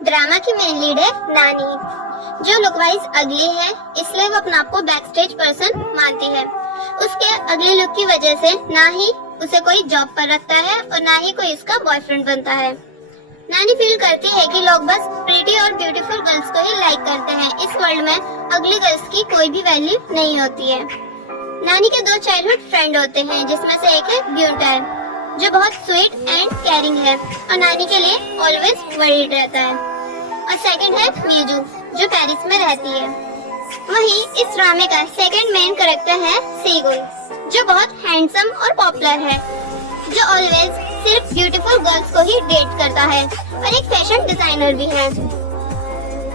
Drama की main lead है नानी, जो लुक वाइज अगली है, इसलिए वो अपने आप को बैक स्टेज पर्सन मानती है। उसके अगले लुक की वजह से ना ही उसे कोई जॉब पर रखता है और ना ही कोई उसका बॉयफ्रेंड बनता है। नानी फील करती है कि लोग बस प्रीटी और ब्यूटीफुल गर्ल्स को ही लाइक करते हैं। इस वर्ल्ड में अगली गर्ल्स की कोई भी वैल्यू नहीं होती है। नानी के 2 चाइल्डहुड फ्रेंड होते हैं, जिसमें से एक है ब्यूंटर, जो बहुत स्वीट एंड केयरिंग है और नानी के लिए ऑलवेज वरीड रहता है, और सेकंड है मीजू, जो पेरिस में रहती है। वहीं इस ड्रामे का सेकंड मेन कैरेक्टर है सीगुन, जो बहुत हैंडसम और पॉपुलर है, जो ऑलवेज सिर्फ ब्यूटीफुल गर्ल्स को ही डेट करता है और एक फैशन डिजाइनर भी है।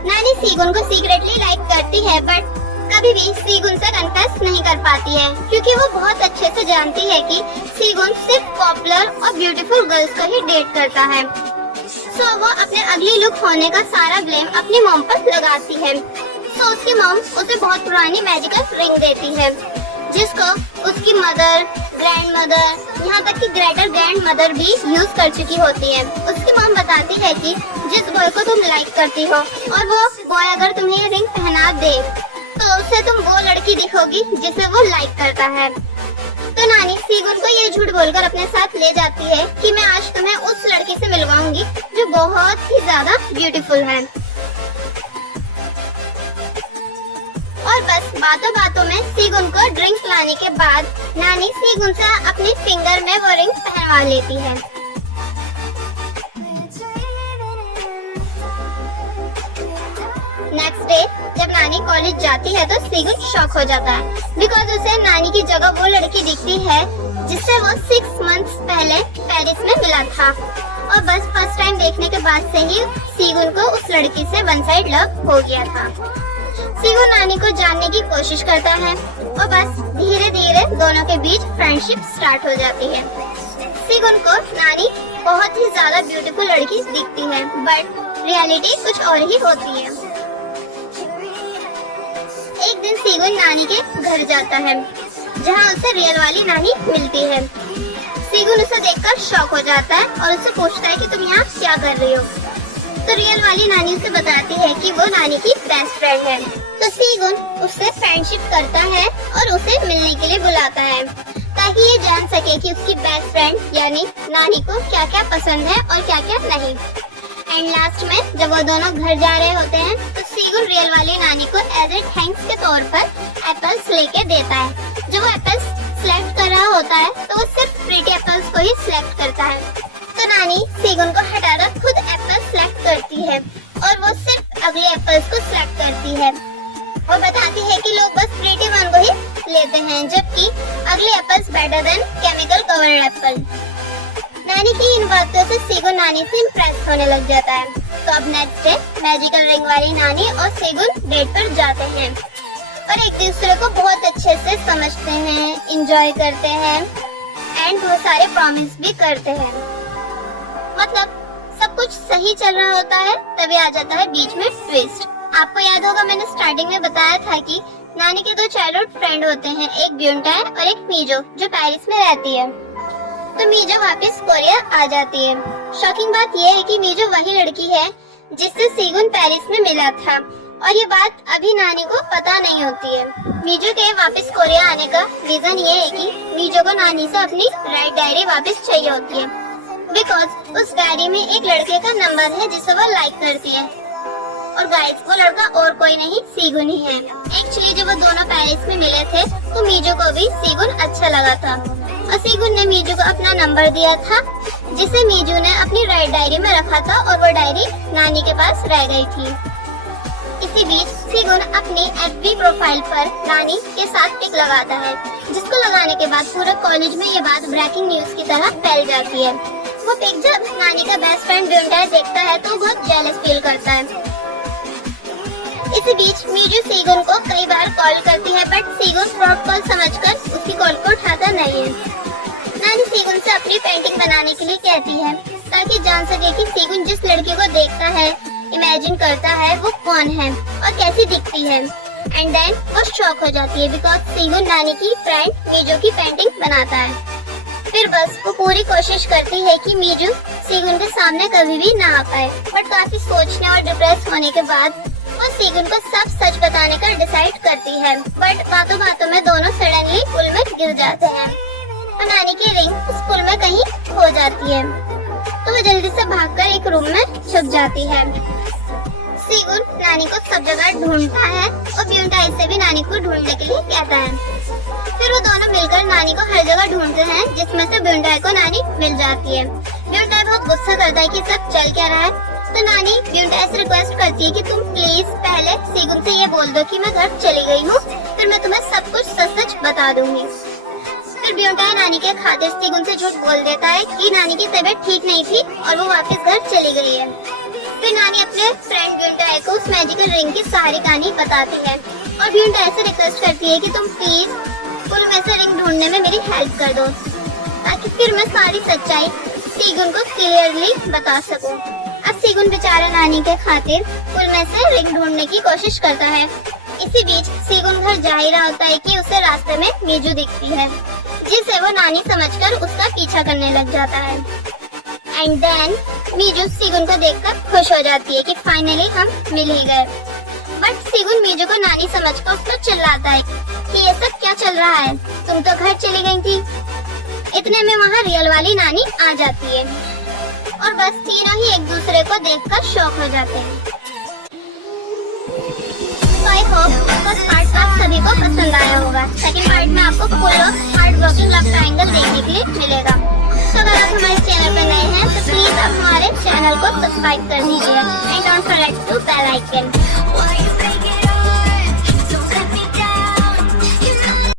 नानी सीगुन को सीक्रेटली लाइक करती है, बट कभी भी सीगुन से कन्फेस नहीं कर पाती है, क्योंकि वो बहुत अच्छे से जानती है कि सीगुन सिर्फ पॉपुलर और ब्यूटीफुल गर्ल्स को ही डेट करता है। सो वो अपने अगली लुक होने का सारा ब्लेम अपनी मॉम पर लगाती है। सो उसकी मॉम उसे बहुत पुरानी मैजिकल रिंग देती है, जिसको उसकी मदर, ग्रैंड मदर, यहाँ तक कि ग्रेटर ग्रैंड मदर भी यूज कर चुकी होती है। उसकी मॉम बताती है कि जिस बॉय को तुम लाइक करती हो और वो बॉय अगर तुम्हें ये रिंग पहना दे, तो उससे तुम वो लड़की दिखोगी जिसे वो लाइक करता है। तो नानी सीगुन को ये झूठ बोलकर अपने साथ ले जाती है कि मैं आज तुम्हें उस लड़की से मिलवाऊंगी जो बहुत ही ज्यादा ब्यूटीफुल है। और बस बातों बातों में सीगुन को ड्रिंक लाने के बाद नानी सीगुन से अपनी फिंगर में वो रिंग पहनवा लेती है। नेक्स्ट डे जब नानी कॉलेज जाती है तो सीगुन शॉक हो जाता है, बिकॉज उसे नानी की जगह वो लड़की दिखती है जिससे वो 6 मंथ्स पहले पेरिस में मिला था। और बस फर्स्ट टाइम देखने के बाद से ही सीगुन को उस लड़की से वन साइड लव हो गया था। सीगुन नानी को जानने की कोशिश करता है और बस धीरे धीरे दोनों के बीच फ्रेंडशिप स्टार्ट हो जाती है। सीगुन को नानी बहुत ही ज्यादा ब्यूटीफुल लड़की दिखती है, बट रियलिटी कुछ और ही होती है। एक दिन सीगुन नानी के घर जाता है, जहाँ उसे रियल वाली नानी मिलती है। सीगुन उसे देखकर शॉक हो जाता है और उससे पूछता है कि तुम यहाँ क्या कर रही हो। तो रियल वाली नानी उसे बताती है कि वो नानी की बेस्ट फ्रेंड है। तो सीगुन उससे फ्रेंडशिप करता है और उसे मिलने के लिए बुलाता है, ताकि ये जान सके कि उसकी बेस्ट फ्रेंड यानी नानी को क्या क्या पसंद है और क्या क्या नहीं। एंड लास्ट में जब वो दोनों घर जा रहे होते हैं तो सीगुन रियल वाली नानी को एज ए थैंक्स के तौर पर एप्पल्स लेके देता है। जब वो एप्पल्स सिलेक्ट कर रहा होता है तो वो सिर्फ प्रीटी एप्पल्स को ही सिलेक्ट करता है। तो नानी सीगुन को हटाकर खुद एप्पल सिलेक्ट करती है और वो सिर्फ अगले एप्पल्स को सिलेक्ट करती है। वो बताती है कि लोग बस प्रीटी वन को ही लेते हैं, जबकि अगले apples better than chemical covered Apple. नानी की इन बातों से सीगुन नानी से इम्प्रेस होने लग जाता है। तो अब नेक्स्ट डे मैजिकल रिंग वाली नानी और सीगुन डेट पर जाते हैं और एक दूसरे को बहुत अच्छे से समझते हैं, एंजॉय करते हैं एंड बहुत सारे प्रॉमिस भी करते हैं। मतलब सब कुछ सही चल रहा होता है, तभी आ जाता है बीच में ट्विस्ट। आपको याद होगा मैंने स्टार्टिंग में बताया था कि नानी के 2 चाइल्डहुड फ्रेंड होते हैं, एक ब्यूंटा और एक मीजो, जो पेरिस में रहती है। तो मीजो वापस कोरिया आ जाती है। शॉकिंग बात यह है कि मीजो वही लड़की है जिससे सीगुन पेरिस में मिला था, और ये बात अभी नानी को पता नहीं होती है। मीजो के वापस कोरिया आने का रीजन ये है कि मीजो को नानी से अपनी राइट डायरी वापस चाहिए होती है, बिकॉज उस डायरी में एक लड़के का नंबर है जिसे वो लाइक करती है। और गाइस वो लड़का और कोई नहीं सीगुन ही है। एक्चुअली जब वो दोनों पेरिस में मिले थे तो मीजो को भी सीगुन अच्छा लगा था और सीगुन ने मीजो को अपना नंबर दिया था, जिसे मीजो ने अपनी राइट डायरी में रखा था और वो डायरी नानी के पास रह गई थी। इसी बीच सीगुन अपनी एफबी प्रोफाइल पर नानी के साथ पिक लगाता है, जिसको लगाने के बाद पूरे कॉलेज में ये बात ब्रेकिंग न्यूज की तरह फैल जाती है। वो पिक जब नानी का बेस्ट फ्रेंड ब्यूंटा देखता है तो बहुत जेलस फील करता है। इसी बीच मीजू सीगुन को कई बार कॉल करती है, बट सीगुन फ्रॉड कॉल समझकर उसकी कॉल को उठाता नहीं है। नानी सीगुन से अपनी पेंटिंग बनाने के लिए कहती है, ताकि जान सके कि सीगुन जिस लड़की को देखता है, इमेजिन करता है, वो कौन है और कैसी दिखती है। एंड देन वो शॉक हो जाती है बिकॉज सीगुन नानी की फ्रेंड मीजो की पेंटिंग बनाता है। फिर बस वो पूरी कोशिश करती है कि मीजू सीगुन के सामने कभी भी ना आ पाए। बट काफी सोचने और डिप्रेस होने के बाद वो सीगुन को सब सच बताने का डिसाइड करती है। बट बातों बातों में दोनों सडनली पुल में गिर जाते हैं और नानी की रिंग उस पुल में कहीं खो जाती है, तो वो जल्दी से भागकर एक रूम में छुप जाती है। सीगुन नानी को सब जगह ढूंढता है और ब्यूनटाई से भी नानी को ढूंढने के लिए कहता है। फिर वो दोनों मिलकर नानी को हर जगह ढूंढते हैं, जिसमें से ब्यूनटाई को नानी मिल जाती है। ब्यूनटाई बहुत गुस्सा करता है कि सब चल क्या रहा है, तो नानी ब्यूनटाई से रिक्वेस्ट करती है कि तुम प्लीज पहले सीगुन से ये बोल दो कि मैं घर चली गई हूँ, फिर मैं तुम्हें सब कुछ सच सच बता दूंगी। फिर ब्यूनटाई नानी के खातिर सीगुन से झूठ बोल देता है कि नानी की तबीयत ठीक नहीं थी और वो वापस घर चली गई है। फिर नानी अपने फ्रेंड ब्यूनटाई को उस मैजिकल रिंग की सारी कहानी बताती है और ब्यूनटाई से रिक्वेस्ट करती है कि तुम प्लीज पुल में से रिंग ढूंढने में मेरी हेल्प कर दो, ताकि फिर मैं सारी सच्चाई सीगुन को क्लियरली बता सकूं। अब सीगुन बेचारा नानी के खातिर पुल में से रिंग ढूंढने की कोशिश करता है। इसी बीच सीगुन घर जा ही रहा होता है कि उसे रास्ते में मीजू दिखती है, जिसे वो नानी समझकर उसका पीछा करने लग जाता है। एंड देन मीजू सीगुन को देखकर खुश हो जाती है कि फाइनली हम मिल ही गए। बट सीगुन मीजू को नानी समझकर उसको चिल्लाता है कि ये सब क्या चल रहा है, तुम तो घर चली गई थी। इतने में वहाँ रियल वाली नानी आ जाती है और बस तीनों ही एक दूसरे को देखकर शॉक हो जाते हैं। आई होप फर्स्ट पार्ट आप सभी को पसंद आया होगा। सेकंड पार्ट में आपको full of hard working love triangle देखने के लिए मिलेगा। तो अगर आप हमारे चैनल पर नए हैं तो प्लीज आप हमारे चैनल को सब्सक्राइब कर दीजिए and don't forget to bell icon.